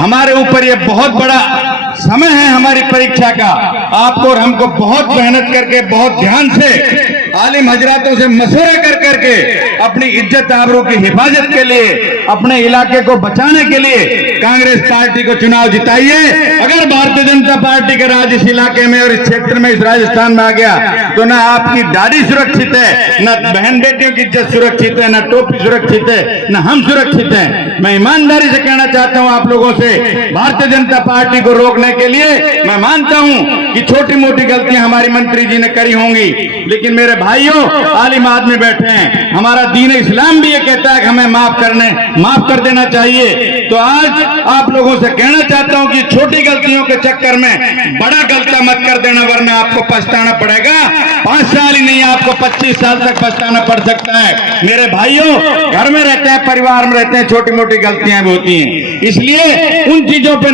हमारे ऊपर ये बहुत बड़ा समय है हमारी परीक्षा का। आपको और हमको बहुत मेहनत करके, बहुत ध्यान से, आलिम हजरातों से मशवरा कर करके अपनी इज्जत आबरू की हिफाजत के लिए, अपने इलाके को बचाने के लिए कांग्रेस पार्टी को चुनाव जिताइए। अगर भारतीय जनता पार्टी का राज इस इलाके में और इस क्षेत्र में, इस राजस्थान में आ गया तो ना आपकी दाढ़ी सुरक्षित है, ना बहन बेटियों की इज्जत सुरक्षित है, ना टोपी सुरक्षित है, ना हम सुरक्षित हैं। मैं ईमानदारी से कहना चाहता हूं आप लोगों से, भारतीय जनता पार्टी को रोकने के लिए मैं मानता हूं कि छोटी मोटी गलतियां हमारी मंत्री जी ने करी होंगी, लेकिन मेरे भाइयों, आलिम आदमी बैठे हैं, हमारा दीन इस्लाम भी ये कहता है कि हमें माफ कर देना चाहिए। तो आज आप लोगों से कहना चाहता हूं कि छोटी गलतियों के चक्कर में बड़ा गलती मत कर देना, वरना आपको पछताना पड़ेगा। 5 साल ही नहीं, आपको 25 साल तक पछताना पड़ सकता है। मेरे भाइयों, घर में रहते हैं, परिवार में रहते हैं, छोटी मोटी गलतियां भी होती हैं। इसलिए उन चीजों को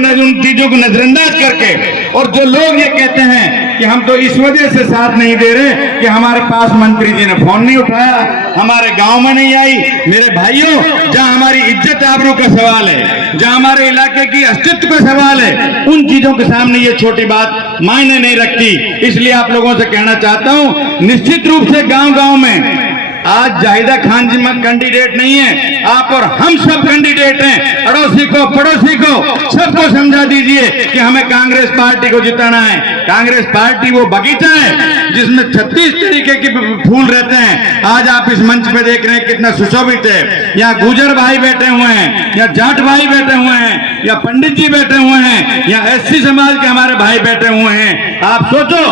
नजरअंदाज करके, और जो लोग ये कहते हैं कि हम तो इस वजह से साथ नहीं दे रहे कि हमारे पास मंत्री जी ने फोन नहीं उठाया, हमारे गांव में नहीं आई। मेरे भाइयों, जहां हमारी इज्जत आबरू का सवाल है, जहां हमारे इलाके की अस्तित्व का सवाल है, उन चीजों के सामने ये छोटी बात मायने नहीं रखती। इसलिए आप लोगों से कहना चाहता हूं, निश्चित रूप से गांव-गांव में आज जाहिदा खान जी कैंडिडेट नहीं है, आप और हम सब कैंडिडेट हैं। अड़ोसी को, पड़ोसी को, सबको समझा दीजिए कि हमें कांग्रेस पार्टी को जिताना है। कांग्रेस पार्टी वो बगीचा है जिसमें 36 तरीके के फूल रहते हैं। आज आप इस मंच पे देख रहे हैं कितना सुशोभित है। यहाँ गुजर भाई बैठे हुए हैं, या जाट भाई बैठे हुए हैं, या पंडित जी बैठे हुए हैं, या एससी समाज के हमारे भाई बैठे हुए हैं। आप सोचो,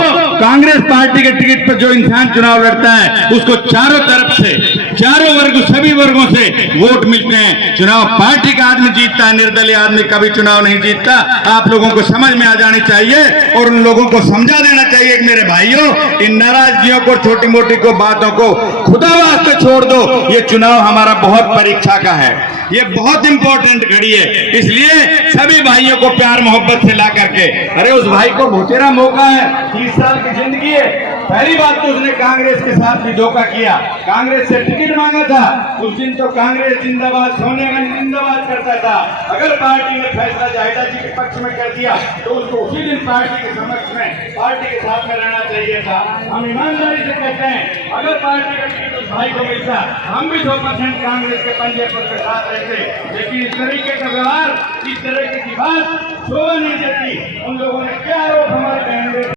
कांग्रेस पार्टी के टिकट पर जो इंसान चुनाव लड़ता है उसको चारों तरफ से, चारों वर्ग, सभी वर्गों से वोट मिलते हैं। चुनाव पार्टी का आदमी जीतता है, निर्दलीय आदमी कभी चुनाव नहीं जीतता। आप लोगों को समझ में आ जानी चाहिए और उन लोगों को समझा देना चाहिए कि मेरे भाइयों, इन नाराजगियों को, छोटी मोटी को बातों को खुदा वास्ते छोड़ दो। ये चुनाव हमारा बहुत परीक्षा का है, ये बहुत इंपॉर्टेंट घड़ी है। इसलिए सभी भाइयों को प्यार मोहब्बत से ला करके, अरे उस भाई को बहुतेरा मौका है, 30 साल की जिंदगी है। पहली बात तो उसने कांग्रेस के साथ भी धोखा किया, कांग्रेस से टिकट मांगा था। उस दिन तो कांग्रेस जिंदाबाद, सोनिया गांधी जिंदाबाद करता था। अगर पार्टी ने फैसला जाहिदा जी के पक्ष में कर दिया तो उसको उसी दिन पार्टी के समक्ष में, पार्टी के साथ में रहना चाहिए था। हम ईमानदारी से कहते हैं, अगर पार्टी का टिकट उस भाई को मिलता, हम भी 100% कांग्रेस के पंजे पर साथ रहते। लेकिन इस तरीके का व्यवहार, इस तरीके की बात शोभा नहीं देती। उन लोगों ने क्या आरोप हमारे